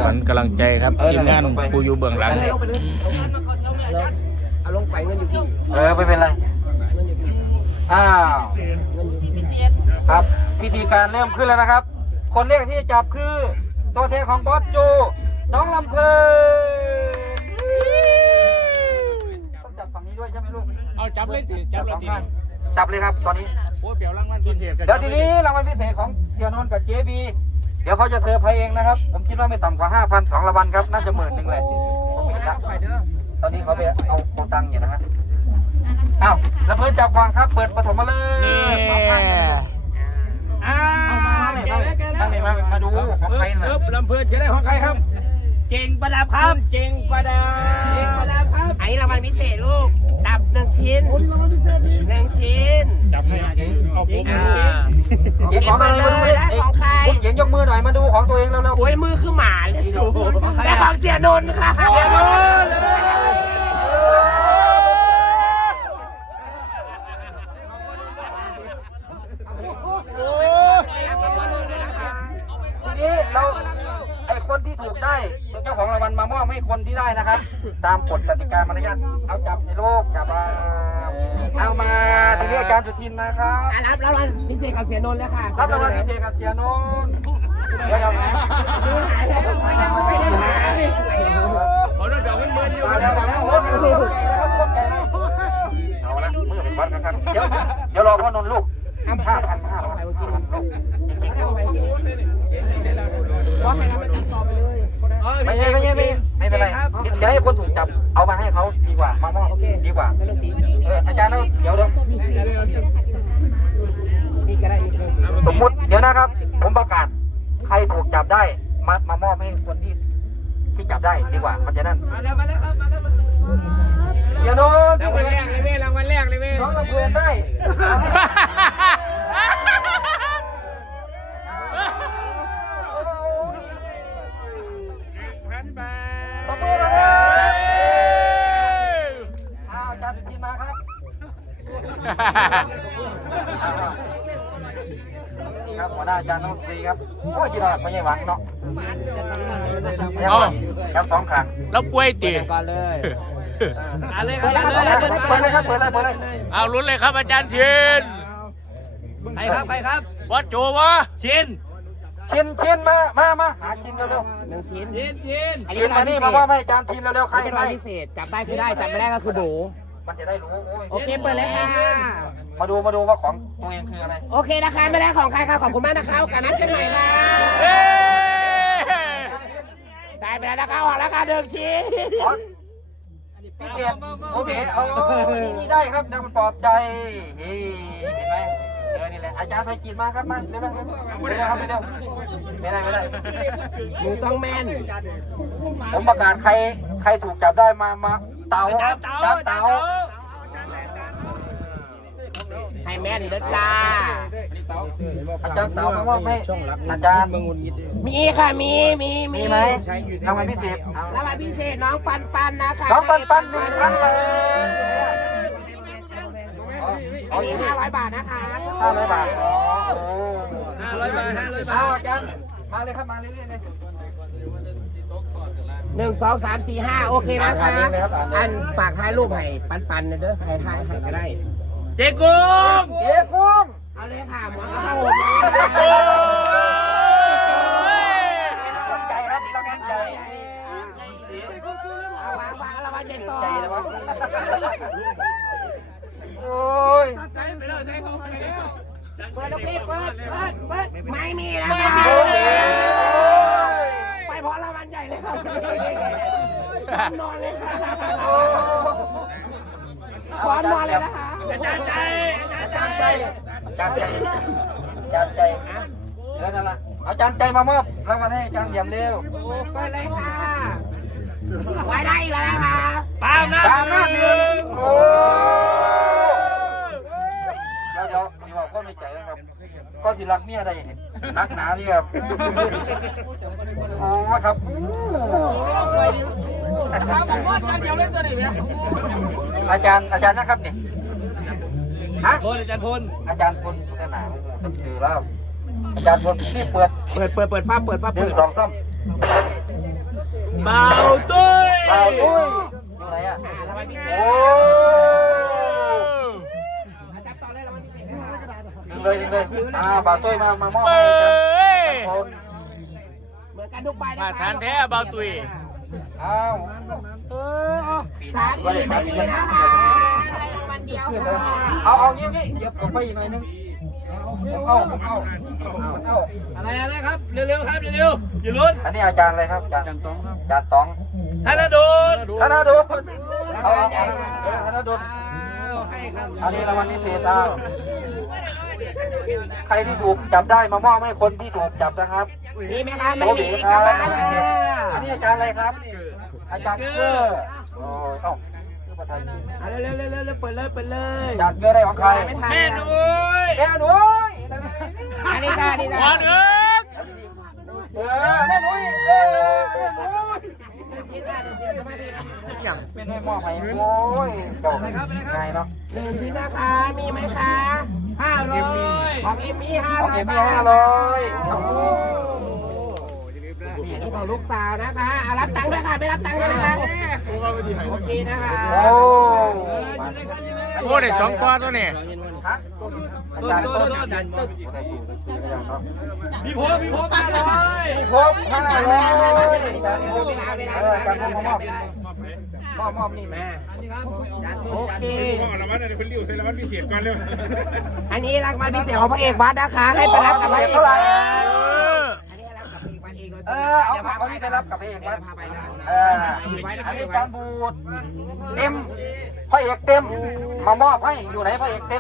ขวัญกำลังใจครับทีมงานผู้อยู่เบื้องหลังเอาลงไปเงินอยู่ที่ไม่เป็นไรอ้าวครับพิธีการเริ่มขึ้นแล้วนะครับคนแรกที่จะจับคือตัวแทนของบอสโจน้องลำเพลินต้องจับฝั่งนี้ด้วยใช่ไหมลูกเอาจับเลยสิจับเลยทีจับเลยครับตอนนี้โอ้เดี๋ยวรางวัลพิเศษเดี๋ยวทีนี้รางวัลพิเศษของเสียนนท์กับเจบีเดี๋ยวเขาจะเซอร์ไพรส์เองนะครับผมคิดว่าไม่ต่ำกว่า 5,000 2รางวัลครับน่าจะ10,000เลยตอนนี้เขาไปเอาตังค์อยู่นะฮะอ้าวแล้วเพื่อนจับก่อนครับเปิดปฐมฤกษ์นี่มาดูของใครนะลำเพลินจะได้ของใครครับเก่งประดับครับเก่งประดับครับอันนี้รางวัลพิเศษลูกดับ1 ชิ้น1 ชิ้นจับให้เอาปุ๊บเก่งของอะไรมาดูของใครเก่งยกมือหน่อยมาดูของตัวเองแล้วโอ้ยมือคือหมาเลยแต่ของเสียนนท์ค่ะเสียนนท์ทีนี้เราไอ้คนที่ถูกได้เจ้าของรางวัลมามอบให้คนที่ได้นะครับตามกฎกติกามารยาทเอาจับในโลกจับเอามาทีนี้อาจารย์สุทินนะครับรับรางวัลพิเศษกับเสียนนท์แล้วค่ะรับรางวัลพิเศษกับเสียนนท์เดี๋ยวนะเขาต้องจับเงินเมือนอยู่เอาละมือเป็นวัดนะครับเดี๋ยวรอพ่อนนท์ลูก5,500ไม่เป็นไรเดี๋ยวให้คนถูกจับเอามาให้เขาดีกว่ามามอบดีกว่าอาจารย์เดี๋ยวสมมุติเดี๋ยวนะครับผมประกาศใครถูกจับได้มามอบให้คนที่จับได้ดีกว่ามันจะนั่นอย่าโน้ตรางวัลแรกเลยเว้ยรางวัลแรกเลยเว้ยน้องลำเพลินได้ตบมือมาเลยอาจารย์สุทินมาครับครับหัวหน้าอาจารย์น้องตรีครับโอ้ยจีน่าไม่ใช่หวังเนาะครับ2 ครั้งแล้วป่วยตีก่อนเลยเปิดเลยครับเปิดเลยเอาลุ้นเลยครับอาจารย์เทียนใครครับบอสโจวะชินมาหาชินเร็ว 1 ชิ้นชินมานี่มาว่าให้อาจารย์ชินเร็วๆใครเป็นรางวัลพิเศษจับได้คือได้จับไม่ได้ก็คือโบมันจะได้รู้โอเคเปิดเลยค่ะมาดูว่าของตัวเองคืออะไรโอเคนะคะไม่ได้ของใครค่ะขอบคุณมากนะคะโอกาสหน้าเช่นใหม่ค่ะได้ไปแล้วนะคะออกแล้วค่ะ1 ชิ้นพิเศษโอเคนี่ได้ครับนำปลอบใจเห็นไหมนี่แหละอาจารย์ไปกินมาครับมาเร็วไม่ได้ครับไม่ได้มือต้องแม่นผมประกาศใครถูกจับได้มาเต๋าให้แม่นเลยจ้าอาจารย์เต๋ามาว่าไม่อาจารย์มีค่ะมีไหมรางวัลพิเศษน้องปันนะคะน้องปัน1 ครั้งเลยเอาอีก500 บาทนะคะ 500 บาท 500 บาทอาจารย์มาเลยครับมาเรื่อยๆเลย 1 2 3 4 5โอเคนะคะอันฝากถ่ายรูปให้ปันนะเด้อใครถ่ายก็ได้เจ๊กุ้งเอาเลยค่ะหมอนข้าวผมใจครับต้องใจวางระวังเจ็บต่อโอ้ยเปิดไม่มีแล้วไปเพราะรางวัลใหญ่เลยครับนอนเลยค่ะนอนเลยนะคะอาจารย์ใจเดี๋ยวนั่นละอาจารย์ใจมามอบรางวัลให้อาจารย์เยี่ยมเร็วไปเลยค่ะไว้ได้แล้วนะคะปามนะโอ้เดี๋ยวมีบอกก็มีใจนะครับก็สิรักเมียได้รักหนาที่แบบโอ้ครับอาจารย์นะครับเนี่ยฮะอาจารย์พลสนามสื่อแล้วอาจารย์พลนี่เปิดฟ้า 1 2 3 เบาตุ้ยเอาตุ้ยอยู่ไหนอ่ะรางวัลพิเศษโอ้จับต่อเลยรางวัลพิเศษนะคะยิงเลยบ่าวตุ้ยมามอบให้กันคนเหมือนกันทุกใบนะมาคะทานแท้เบาตุยอ้าว 3-4ใบนี้นะคะได้รางวัลเดียวค่ะเอางี้เดี๋ยวผมไปอีกหน่อยนึงผมเอาอะไรครับเร็วๆครับเร็วๆอย่าลุ้นอันนี้อาจารย์อะไรครับอาจารย์ตองธนดลธนดลเอาธนดลให้ครับอันนี้รางวัลพิเศษนะใครที่ถูกจับได้มามอบให้คนที่ถูกจับนะครับมีไหมคะไม่มีกลับบ้านเลยอันนี้อาจารย์อะไรครับ อาจารย์เกอร์โอ้ยต้องชื่อประธานเอาเร็วๆเปิดเลยอาจารย์เกอร์ได้ของใครไม่ทันแม่นุ้ยแม่หนุ่ยอันนี้ค่ะนี่หนะวานเอิกแม่หนุ่ยแม่หนุ่ย เป็นให้มอบให้โอ้ยจบง่ายเนาะ 1 ชิ้นนะคะมีไหมคะ 500 ของเอมี่ของเอ 500 มี่บาท 500 อันนี้ของลูกสาวนะคะเอารับตังค์ด้วยค่ะไม่รับตังค์ด้วยนะคะโอเคนะคะโอ้โอ้ได้สองตัวตัวนี่ฮะอาจารย์ต้นอาจารย์ต้นได้ถูกได้ซื้อกันเนาะพี่พบ500 ครบ500อาจารย์ต้นอาจารย์ต้นมอบนี่แม่โอเครางวัลอะไรเป็นริ้วใส่รางวัลพิเศษก่อนเร็วอันนี้รางวัลพิเศษของพระเอกวัดนะคะ ให้ไปรับกับพระเอกวัดเอออันนี้ให้รับกับพระเอกวัดเองเลยเอานี่ไปรับกับพระเอกวัดพาไปนะอันนี้การบูดเต็มพระเอกเต็มมามอบให้อยู่ไหนพระเอกเต็ม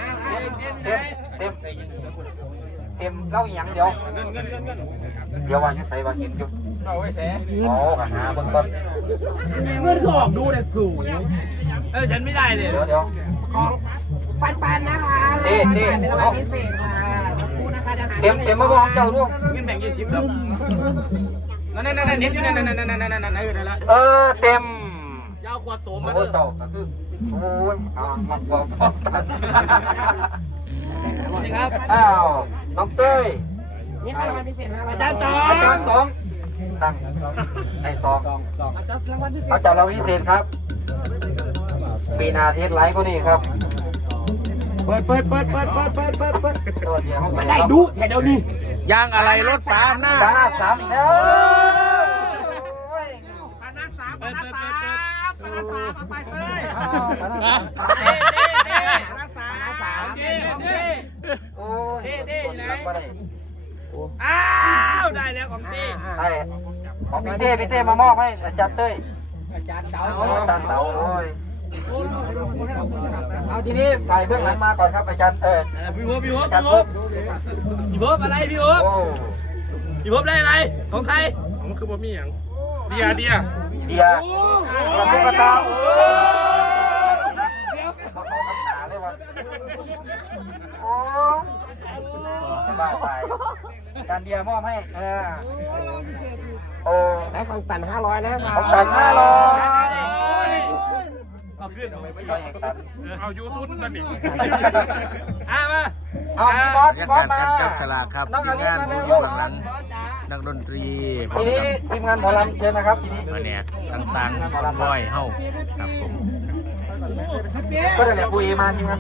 เต็มเล่าอย่างเดียวว่าอยู่ใส่ว่ากินอยู่เอาไว้แซ่โอ้กันหาเบื้องต้นเงินก็ออกดูแต่สูงฉันไม่ได้เลยเดี๋ยวของปันนะคะนี่เป็นรางวัลพิเศษค่ะขอบคุณนะคะเต็มมาบอกเจ้าด้วยเงินแบ่ง20ครับนั่นเน็ตอยู่นั่นละเต็มยาวกว่าโสมมาโอ้เลยเจ้าก็คือโอ้ยมาบอกครับอ้าวน้องเต้ยนี่ค่ะรางวัลพิเศษนะอาจารย์ตออาจารย์สองตั้งให้ซองอาจารย์รางวัลพิเศษครับปีนาเทสไลท์ก็นี่ครับเปิดตัวเดียวมันได้ดูแต่เดี๋ยวนี้ยางอะไรรถฟ้าหน้าจ้าสามอีกแล้ว โอ้ยอ้าวได้แล้วของตีใช่ของพี่เต้มามอบให้อาจารย์เต้ยอาจารย์เต๋าโอ้ยเอาทีนี้ฝ่ายเบื้องหลังมาก่อนครับอาจารย์พี่พบอาจารย์พบอะไรพี่พบโอ้พี่พบได้อะไรของใครผมคือบ่มีหยังเดียเดียตุ๊กตาโอ้มาขอคำหนาเลยวะโอ้สบายไปอาจารย์เดียมอบให้โอ้ได้ของตัน500นะคะของตัน500 เอาขึ้นเอายูทูบนั่นนี่มาเอาพี่บอสเรียกบอกาสรมาจับฉลากครับน้องทีอมลิงานมาผู้เร็อวยู่เบื้องหลังนักดนตรีพร้อทีมนี้กับทีมงานหมอลำเชิญนะครับทีนี้แผนกต่างๆร้อยเฮ้าครับผมก็ได้แหละคุยมาทีมงาน